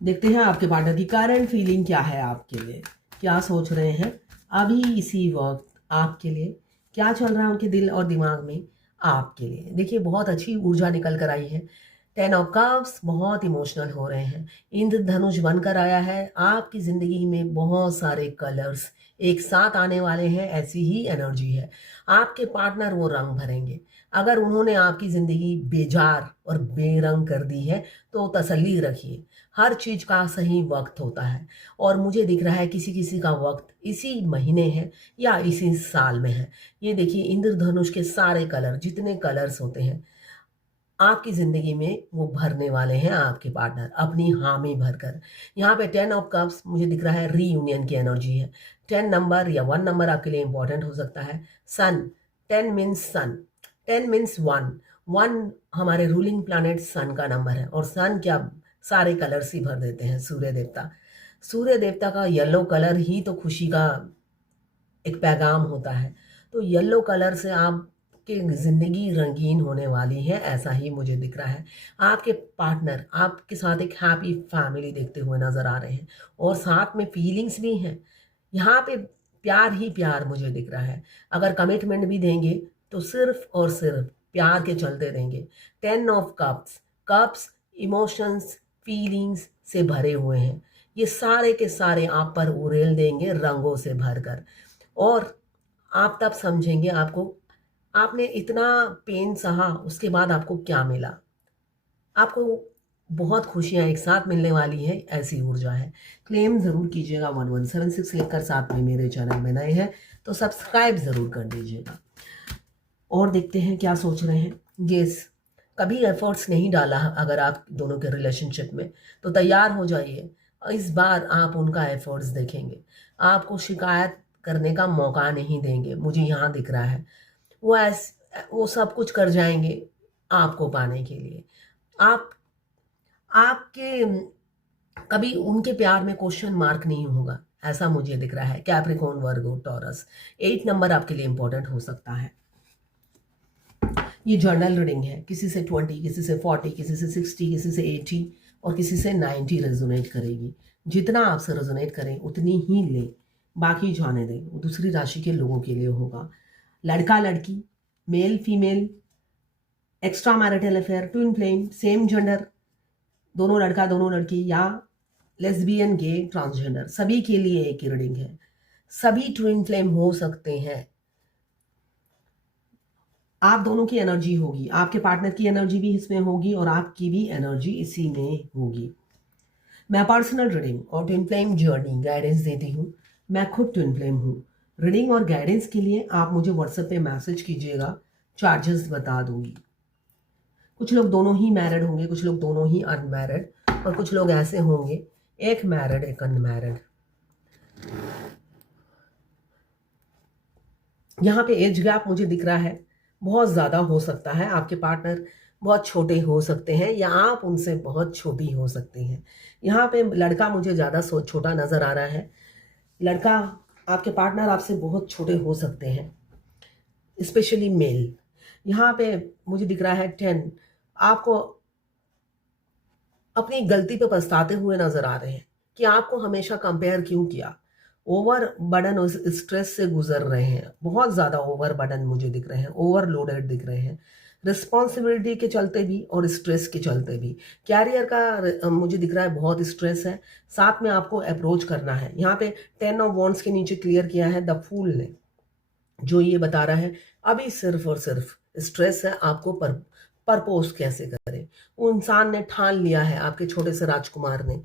देखते हैं आपके पार्टनर की करंट फीलिंग क्या है आपके लिए, क्या सोच रहे हैं अभी इसी वक्त आपके लिए, क्या चल रहा है उनके दिल और दिमाग में आपके लिए। देखिए बहुत अच्छी ऊर्जा निकल कर आई है। 10 ऑफ कप्स बहुत इमोशनल हो रहे हैं। इंद्रधनुष बनकर आया है। आपकी ज़िंदगी में बहुत सारे कलर्स एक साथ आने वाले हैं, ऐसी ही एनर्जी है। आपके पार्टनर वो रंग भरेंगे। अगर उन्होंने आपकी ज़िंदगी बेजार और बेरंग कर दी है तो तसल्ली रखिए, हर चीज़ का सही वक्त होता है। और मुझे दिख रहा है किसी किसी का वक्त इसी महीने है या इसी साल में है। ये देखिए इंद्रधनुष के सारे कलर, जितने कलर्स होते हैं आपकी ज़िंदगी में वो भरने वाले हैं आपके पार्टनर अपनी हामी भरकर। यहाँ पे 10 ऑफ कप्स मुझे दिख रहा है रीयूनियन की एनर्जी है। 10 नंबर या 1 नंबर आपके लिए इंपॉर्टेंट हो सकता है। सन, 10 मीन्स सन, 10 मीन्स 1 हमारे रूलिंग प्लैनेट सन का नंबर है। और सन क्या सारे कलर्स ही भर देते हैं। सूर्य देवता, सूर्य देवता का येलो कलर ही तो खुशी का एक पैगाम होता है। तो येलो कलर से आपकी ज़िंदगी रंगीन होने वाली है, ऐसा ही मुझे दिख रहा है। आपके पार्टनर आपके साथ एक हैप्पी फैमिली देखते हुए नज़र आ रहे हैं और साथ में फीलिंग्स भी हैं। यहाँ पे प्यार ही प्यार मुझे दिख रहा है। अगर कमिटमेंट भी देंगे तो सिर्फ और सिर्फ प्यार के चलते देंगे। 10 of cups, cups emotions feelings से भरे हुए हैं। ये सारे के सारे आप पर उड़ेल देंगे रंगों से भरकर। और आप तब समझेंगे आपको आपने इतना पेन सहा उसके बाद आपको क्या मिला। आपको बहुत खुशियाँ एक साथ मिलने वाली है, ऐसी ऊर्जा है। क्लेम ज़रूर कीजिएगा 1176 लिखकर, साथ में मेरे चैनल में नए हैं तो सब्सक्राइब ज़रूर कर दीजिएगा। और देखते हैं क्या सोच रहे हैं। गेस, कभी एफर्ट्स नहीं डाला अगर आप दोनों के रिलेशनशिप में तो तैयार हो जाइए, इस बार आप उनका एफर्ट्स देखेंगे। आपको शिकायत करने का मौका नहीं देंगे, मुझे यहाँ दिख रहा है। वो सब कुछ कर जाएंगे आपको पाने के लिए। आप आपके कभी उनके प्यार में क्वेश्चन मार्क नहीं होगा, ऐसा मुझे दिख रहा है। कैप्रिकॉर्न, वर्गो, टॉरस, 8 नंबर आपके लिए इंपॉर्टेंट हो सकता है। ये जर्नल रीडिंग है, किसी से 20, किसी से 40, किसी से 60, किसी से 80 और किसी से 90 रेजोनेट करेगी। जितना आपसे रेजोनेट करें उतनी ही लें, बाकी जाने दें, वो दूसरी राशि के लोगों के लिए होगा। लड़का लड़की, male female, extra marital affair, twin flame, same gender, दोनों लड़का दोनों लड़की, या लेस्बियन, गे, ट्रांसजेंडर, सभी के लिए एक ही रीडिंग है। सभी ट्विन फ्लेम हो सकते हैं। आप दोनों की एनर्जी होगी, आपके पार्टनर की एनर्जी भी इसमें होगी और आपकी भी एनर्जी इसी में होगी। मैं पर्सनल रीडिंग और ट्विन फ्लेम जर्नी गाइडेंस देती हूँ। मैं खुद ट्विन फ्लेम हूँ। रीडिंग और गाइडेंस के लिए आप मुझे व्हाट्सएप पे मैसेज कीजिएगा, चार्जेस बता दूंगी। कुछ लोग दोनों ही मैरिड होंगे, कुछ लोग दोनों ही अनमैरिड, और कुछ लोग ऐसे होंगे एक मैरिड एक अनमैरिड। यहाँ पे एज गैप मुझे दिख रहा है बहुत ज़्यादा हो सकता है। आपके पार्टनर बहुत छोटे हो सकते हैं या आप उनसे बहुत छोटी हो सकती हैं। यहाँ पे लड़का मुझे ज़्यादा छोटा नज़र आ रहा है। लड़का, आपके पार्टनर आपसे बहुत छोटे हो सकते हैं, स्पेशली मेल। यहाँ पे मुझे दिख रहा है 10, आपको अपनी गलती पे पछताते हुए नजर आ रहे हैं कि आपको हमेशा कंपेयर क्यों किया। ओवर बर्डन और स्ट्रेस से गुजर रहे हैं, बहुत ज़्यादा ओवर बर्डन मुझे दिख रहे हैं, ओवरलोडेड दिख रहे हैं, रिस्पॉन्सिबिलिटी के चलते भी और स्ट्रेस के चलते भी। कैरियर का मुझे दिख रहा है बहुत स्ट्रेस है, साथ में आपको अप्रोच करना है। यहाँ पे 10 ऑफ वॉन्ड्स के नीचे क्लियर किया है द फूल ने, जो ये बता रहा है अभी सिर्फ और सिर्फ स्ट्रेस है। आपको परपोज कैसे करें, वो इंसान ने ठान लिया है, आपके छोटे से राजकुमार ने,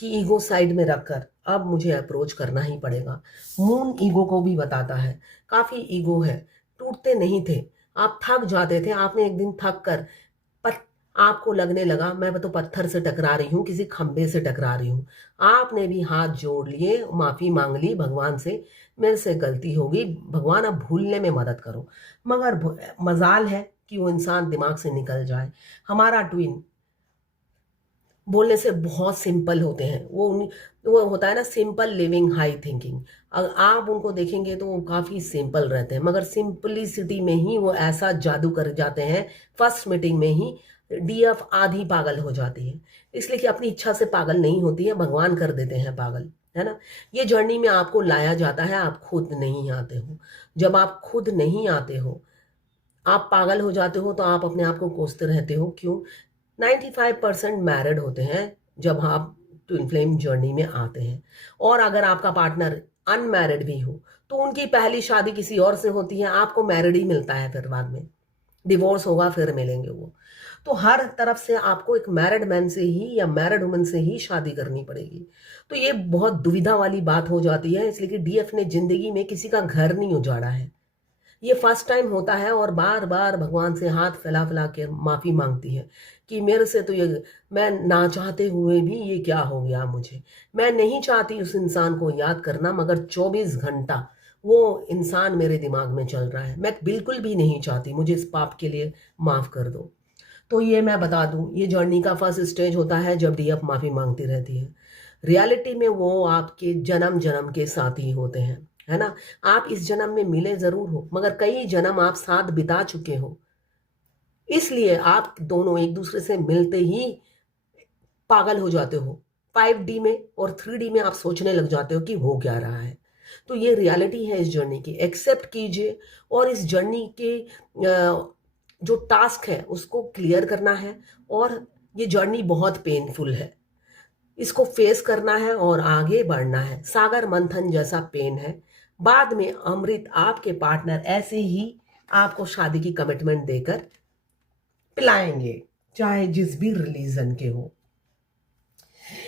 कि ईगो साइड में रखकर अब मुझे अप्रोच करना ही पड़ेगा। मून ईगो को भी बताता है, काफ़ी ईगो है, टूटते नहीं थे, आप थक जाते थे। आपने एक दिन थक कर आपको लगने लगा मैं तो पत्थर से टकरा रही हूँ, किसी खंबे से टकरा रही हूँ। आपने भी हाथ जोड़ लिए, माफ़ी मांग ली भगवान से, मेरे से गलती होगी भगवान, अब भूलने में मदद करो। मगर मजाल है कि वो इंसान दिमाग से निकल जाए। हमारा ट्विन बोलने से बहुत सिंपल होते हैं, वो होता है ना सिंपल लिविंग हाई थिंकिंग। अगर आप उनको देखेंगे तो वो काफ़ी सिंपल रहते हैं, मगर सिंपलिसिटी में ही वो ऐसा जादू कर जाते हैं फर्स्ट मीटिंग में ही, डीएफ आधी पागल हो जाती है, इसलिए कि अपनी इच्छा से पागल नहीं होती है, भगवान कर देते हैं पागल, है ना। ये जर्नी में आपको लाया जाता है, आप खुद नहीं आते हो। जब आप खुद नहीं आते हो, आप पागल हो जाते हो, तो आप अपने आप को कोसते रहते हो। क्यों? 95% मैरिड होते हैं जब आप ट्विन फ्लेम जर्नी में आते हैं। और अगर आपका पार्टनर अनमैरिड भी हो तो उनकी पहली शादी किसी और से होती है, आपको मैरिड ही मिलता है, फिर बाद में डिवोर्स होगा, फिर मिलेंगे वो। तो हर तरफ से आपको एक मैरिड मैन से ही या मैरिड वुमन से ही शादी करनी पड़ेगी। तो ये बहुत दुविधा वाली बात हो जाती है, इसलिए कि डीएफ ने जिंदगी में किसी का घर नहीं उजाड़ा है। ये फर्स्ट टाइम होता है और बार बार भगवान से हाथ फैला फैला के माफ़ी मांगती है कि मेरे से तो ये, मैं ना चाहते हुए भी ये क्या हो गया मुझे। मैं नहीं चाहती उस इंसान को याद करना, मगर 24 घंटा वो इंसान मेरे दिमाग में चल रहा है। मैं बिल्कुल भी नहीं चाहती, मुझे इस पाप के लिए माफ़ कर दो। तो ये मैं बता दूं, ये जर्नी का फर्स्ट स्टेज होता है जब डीएफ माफ़ी मांगती रहती है। रियलिटी में वो आपके जन्म जन्म के साथी होते हैं, है ना। आप इस जन्म में मिले जरूर हो, मगर कई जन्म आप साथ बिता चुके हो, इसलिए आप दोनों एक दूसरे से मिलते ही पागल हो जाते हो। 5D में और 3D में आप सोचने लग जाते हो कि हो क्या रहा है। तो ये रियलिटी है इस जर्नी की, एक्सेप्ट कीजिए। और इस जर्नी के जो टास्क है उसको क्लियर करना है। और ये जर्नी बहुत पेनफुल है, इसको फेस करना है और आगे बढ़ना है। सागर मंथन जैसा पेन है। बाद में अमृत आपके पार्टनर ऐसे ही आपको शादी की कमिटमेंट देकर पिलाएंगे, चाहे जिस भी रिलीजन के हो।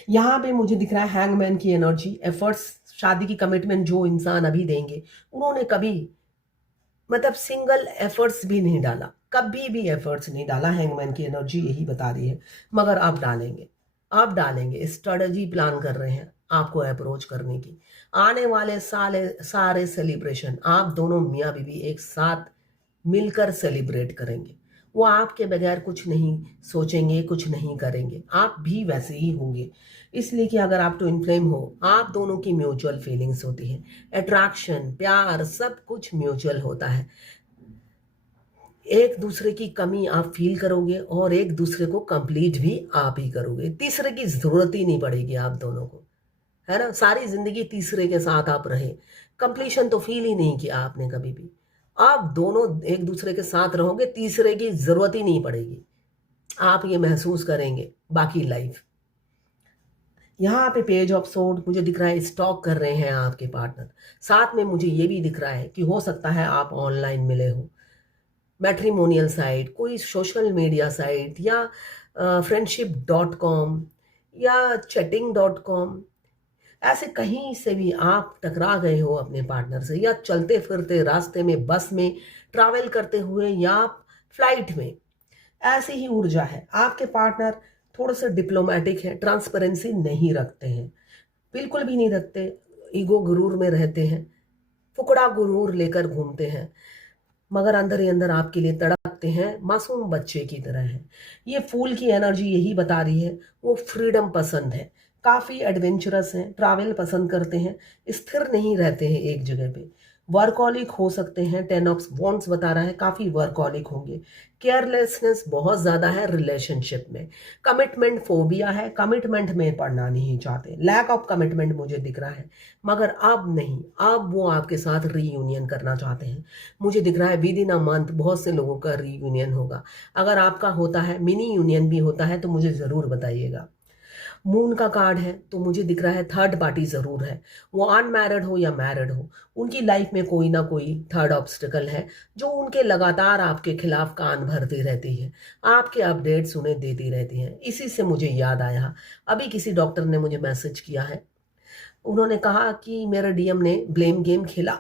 यहाँ पे मुझे दिख रहा है हैंगमैन की एनर्जी, एफर्ट्स, शादी की कमिटमेंट जो इंसान अभी देंगे, उन्होंने कभी मतलब सिंगल एफर्ट्स भी नहीं डाला, कभी भी एफर्ट्स नहीं डाला। हैंगमैन की एनर्जी यही बता रही है, मगर आप डालेंगे, आप डालेंगे। स्ट्रेटजी प्लान कर रहे हैं आपको अप्रोच करने की। आने वाले सारे सेलिब्रेशन आप दोनों मियाँ बीवी एक साथ मिलकर सेलिब्रेट करेंगे। वो आपके बगैर कुछ नहीं सोचेंगे, कुछ नहीं करेंगे, आप भी वैसे ही होंगे। इसलिए कि अगर आप ट्विन फ्लेम हो, आप दोनों की म्यूचुअल फीलिंग्स होती है, अट्रैक्शन, प्यार, सब कुछ म्यूचुअल होता है। एक दूसरे की कमी आप फील करोगे और एक दूसरे को कंप्लीट भी आप ही करोगे। तीसरे की जरूरत ही नहीं पड़ेगी आप दोनों को, है ना। सारी जिंदगी तीसरे के साथ आप रहे, कंप्लीशन तो फील ही नहीं किया आपने कभी भी। आप दोनों एक दूसरे के साथ रहोगे, तीसरे की जरूरत ही नहीं पड़ेगी। आप ये महसूस करेंगे बाकी लाइफ। यहाँ पे पेज ऑफ सोर्ड मुझे दिख रहा है, स्टॉक कर रहे हैं आपके पार्टनर। साथ में मुझे ये भी दिख रहा है कि हो सकता है आप ऑनलाइन मिले हो, मैट्रिमोनियल साइट, कोई सोशल मीडिया साइट, या friendship.com या chatting.com, ऐसे कहीं से भी आप टकरा गए हो अपने पार्टनर से, या चलते फिरते रास्ते में, बस में ट्रैवल करते हुए, या फ्लाइट में। ऐसी ही ऊर्जा है। आपके पार्टनर थोड़े से डिप्लोमेटिक है, ट्रांसपेरेंसी नहीं रखते हैं, बिल्कुल भी नहीं रखते, ईगो गुरूर में रहते हैं, फुकड़ा गुरूर लेकर घूमते हैं, मगर अंदर ही अंदर आपके लिए तड़पते हैं, मासूम बच्चे की तरह है। ये फूल की एनर्जी यही बता रही है, वो फ्रीडम पसंद है, काफ़ी एडवेंचरस हैं, ट्रैवल पसंद करते हैं, स्थिर नहीं रहते हैं एक जगह पे, वर्कॉलिक हो सकते हैं। 10 ऑफ वॉन्ड्स बता रहा है, काफ़ी वर्कॉलिक होंगे। केयरलेसनेस बहुत ज़्यादा है रिलेशनशिप में। कमिटमेंट फोबिया है, कमिटमेंट में पड़ना नहीं चाहते, लैक ऑफ कमिटमेंट मुझे दिख रहा है। मगर अब नहीं, अब वो आपके साथ रीयूनियन करना चाहते हैं। मुझे दिख रहा है विद इन अ मंथ बहुत से लोगों का रीयूनियन होगा। अगर आपका होता है, मिनी यूनियन भी होता है, तो मुझे ज़रूर बताइएगा। मून का कार्ड है, तो मुझे दिख रहा है थर्ड पार्टी जरूर है, वो अनमैरिड हो या मैरिड हो, उनकी लाइफ में कोई ना कोई थर्ड ऑब्स्टिकल है जो उनके लगातार आपके खिलाफ कान भरती रहती है, आपके अपडेट्स उन्हें देती रहती हैं। इसी से मुझे याद आया, अभी किसी डॉक्टर ने मुझे मैसेज किया है, उन्होंने कहा कि मेरे डीएम ने ब्लेम गेम खेला।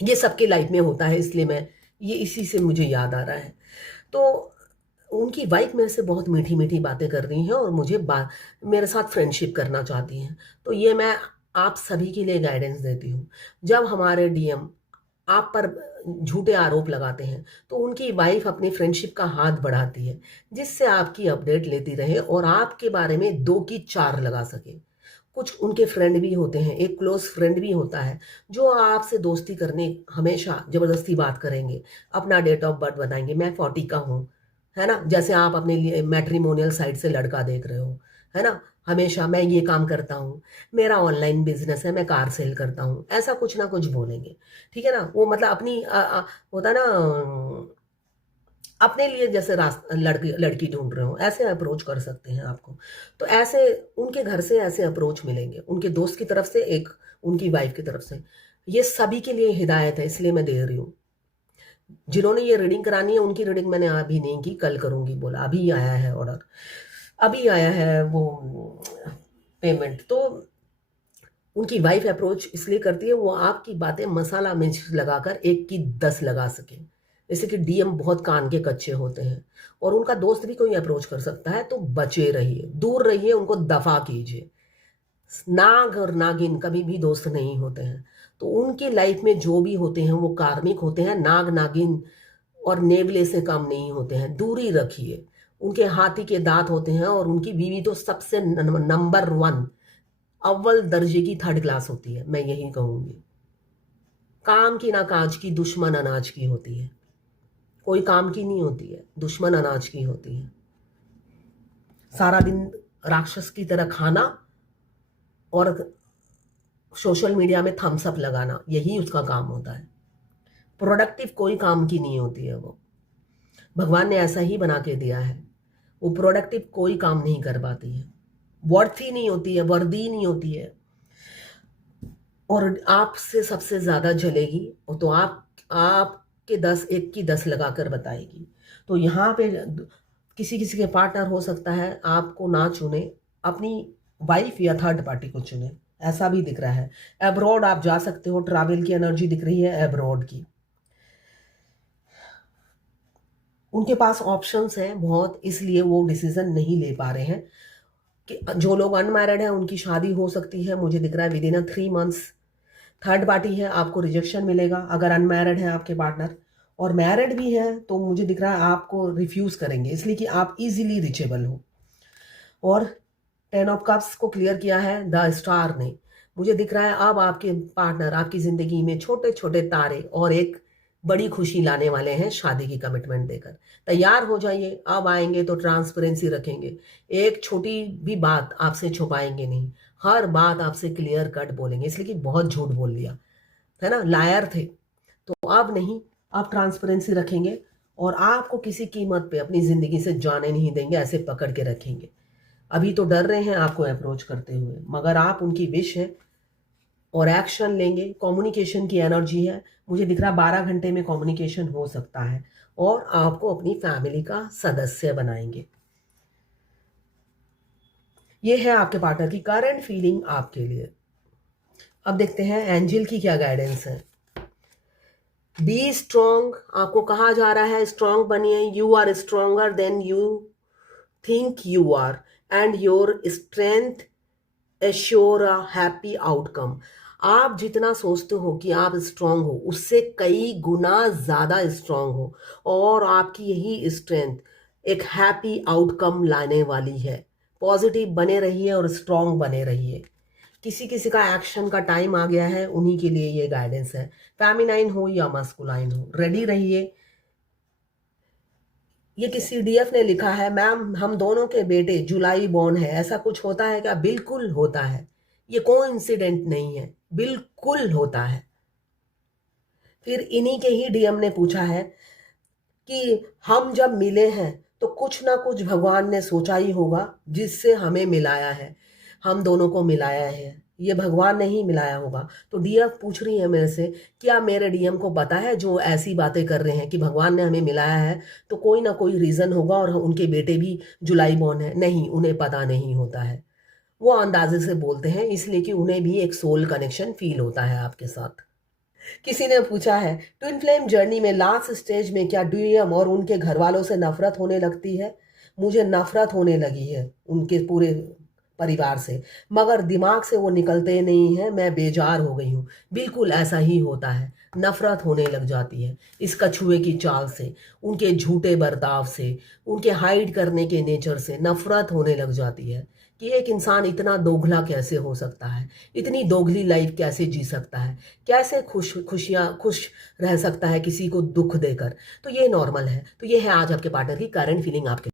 ये सबके लाइफ में होता है, इसलिए मैं ये इसी से मुझे याद आ रहा है। तो उनकी वाइफ मेरे से बहुत मीठी मीठी बातें कर रही हैं और मुझे मेरे साथ फ्रेंडशिप करना चाहती हैं। तो ये मैं आप सभी के लिए गाइडेंस देती हूँ। जब हमारे डीएम आप पर झूठे आरोप लगाते हैं, तो उनकी वाइफ अपनी फ्रेंडशिप का हाथ बढ़ाती है, जिससे आपकी अपडेट लेती रहे और आपके बारे में 2 की 4 लगा सके। कुछ उनके फ्रेंड भी होते हैं, एक क्लोज फ्रेंड भी होता है जो आपसे दोस्ती करने हमेशा ज़बरदस्ती बात करेंगे, अपना डेट ऑफ बर्थ बताएंगे, मैं 40 का हूँ, है ना। जैसे आप अपने लिए मैट्रिमोनियल साइट से लड़का देख रहे हो, है ना, हमेशा मैं ये काम करता हूँ, मेरा ऑनलाइन बिजनेस है, मैं कार सेल करता हूँ, ऐसा कुछ ना कुछ बोलेंगे। ठीक है ना। वो मतलब अपनी होता है ना, अपने लिए जैसे लड़की लड़की ढूंढ रहे हो, ऐसे अप्रोच कर सकते हैं आपको। तो ऐसे उनके घर से ऐसे अप्रोच मिलेंगे, उनके दोस्त की तरफ से, एक उनकी वाइफ की तरफ से। ये सभी के लिए हिदायत है, इसलिए मैं दे रही हूँ। जिन्होंने ये रीडिंग करानी है उनकी रीडिंग मैंने अभी नहीं की, कल करूंगी बोला, अभी आया है ऑर्डर, अभी आया है वो पेमेंट। तो उनकी वाइफ अप्रोच इसलिए करती है, वो आपकी बातें मसाला मिर्च लगाकर एक की 10 लगा सके। जैसे कि डीएम बहुत कान के कच्चे होते हैं, और उनका दोस्त भी कोई अप्रोच कर सकता है, तो बचे रहिए, दूर रहिए, उनको दफा कीजिए। नाग और नागिन कभी भी दोस्त नहीं होते हैं। तो उनकी लाइफ में जो भी होते हैं वो कार्मिक होते हैं, नाग नागिन और नेवले से काम नहीं होते हैं, दूरी रखिए। उनके हाथी के दांत होते हैं, और उनकी बीवी तो सबसे नंबर 1 अव्वल दर्जे की 3rd क्लास होती है, मैं यही कहूंगी। काम की ना काज की, दुश्मन अनाज की होती है। कोई काम की नहीं होती है, दुश्मन अनाज की होती है। सारा दिन राक्षस की तरह खाना और सोशल मीडिया में थम्स अप लगाना, यही उसका काम होता है। प्रोडक्टिव कोई काम की नहीं होती है वो, भगवान ने ऐसा ही बना के दिया है। वो प्रोडक्टिव कोई काम नहीं कर पाती है, वर्थी नहीं होती है, वर्दी नहीं होती है, और आपसे सबसे ज्यादा जलेगी। और तो आपके 10 एक की 10 लगाकर बताएगी। तो यहाँ पे किसी किसी के पार्टनर हो सकता है आपको ना चुने, अपनी वाइफ या 3rd पार्टी को चुने, ऐसा भी दिख रहा है। अब्रॉड आप जा सकते हो, ट्रैवल की एनर्जी दिख रही है अब्रॉड की। उनके पास ऑप्शंस हैं बहुत, इसलिए वो डिसीजन नहीं ले पा रहे हैं। कि जो लोग अनमैरिड हैं उनकी शादी हो सकती है, मुझे दिख रहा है विदिन 3 मंथ्स। 3rd पार्टी है, आपको रिजेक्शन मिलेगा अगर अनमैरिड है आपके पार्टनर। और मैरिड भी है तो मुझे दिख रहा है आपको रिफ्यूज करेंगे, इसलिए कि आप इजीली रिचेबल हो। और 10 ऑफ कप्स को क्लियर किया है द स्टार ने। मुझे दिख रहा है अब आपके पार्टनर आपकी जिंदगी में छोटे छोटे तारे और एक बड़ी खुशी लाने वाले हैं, शादी की कमिटमेंट देकर। तैयार हो जाइए, अब आएंगे तो ट्रांसपेरेंसी रखेंगे, एक छोटी भी बात आपसे छुपाएंगे नहीं, हर बात आपसे क्लियर कट बोलेंगे, इसलिए कि बहुत झूठ बोल लिया है ना, लायर थे। तो अब नहीं, आप ट्रांसपेरेंसी रखेंगे, और आपको किसी कीमत पे अपनी जिंदगी से जाने नहीं देंगे, ऐसे पकड़ के रखेंगे। अभी तो डर रहे हैं आपको अप्रोच करते हुए, मगर आप उनकी विश है और एक्शन लेंगे। कम्युनिकेशन की एनर्जी है, मुझे दिख रहा है 12 घंटे में कम्युनिकेशन हो सकता है, और आपको अपनी फैमिली का सदस्य बनाएंगे। ये है आपके पार्टनर की करंट फीलिंग आपके लिए। अब देखते हैं एंजल की क्या गाइडेंस है। बी स्ट्रॉन्ग, आपको कहा जा रहा है स्ट्रॉन्ग बनिए। You are stronger than you think you are, and your strength assure a happy outcome. आप जितना सोचते हो कि आप स्ट्रांग हो, उससे कई गुना ज्यादा स्ट्रांग हो, और आपकी यही स्ट्रेंथ एक हैप्पी आउटकम लाने वाली है। पॉजिटिव बने रहिए और स्ट्रांग बने रहिए। किसी किसी का एक्शन का टाइम आ गया है, उन्हीं के लिए ये गाइडेंस है। फेमिनाइन हो या मस्कुलाइन हो, रेडी रहिए। ये किसी डीएफ ने लिखा है, मैम हम दोनों के बेटे जुलाई बॉर्न है, ऐसा कुछ होता है क्या? बिल्कुल होता है, ये कोइंसिडेंट नहीं है, बिल्कुल होता है। फिर इन्हीं के ही डीएम ने पूछा है कि हम जब मिले हैं तो कुछ ना कुछ भगवान ने सोचा ही होगा जिससे हमें मिलाया है, हम दोनों को मिलाया है, ये भगवान ने ही मिलाया होगा। तो डीएफ पूछ रही है मेरे से, क्या मेरे डीएम को पता है जो ऐसी बातें कर रहे हैं कि भगवान ने हमें मिलाया है, तो कोई ना कोई रीजन होगा, और उनके बेटे भी जुलाई बॉर्न है? नहीं, उन्हें पता नहीं होता है, वो अंदाजे से बोलते हैं, इसलिए कि उन्हें भी एक सोल कनेक्शन फील होता है आपके साथ। किसी ने पूछा है ट्विन फ्लेम जर्नी में लास्ट स्टेज में क्या डीएम और उनके घर वालों से नफरत होने लगती है? मुझे नफरत होने लगी है उनके पूरे परिवार से, मगर दिमाग से वो निकलते नहीं हैं, मैं बेजार हो गई हूँ। बिल्कुल ऐसा ही होता है, नफ़रत होने लग जाती है इस कछुए की चाल से, उनके झूठे बर्ताव से, उनके हाइड करने के नेचर से नफ़रत होने लग जाती है कि एक इंसान इतना दोगला कैसे हो सकता है, इतनी दोगली लाइफ कैसे जी सकता है, कैसे खुश रह सकता है किसी को दुःख देकर। तो ये नॉर्मल है। तो ये है आज आपके पार्टनर की करंट फीलिंग आपके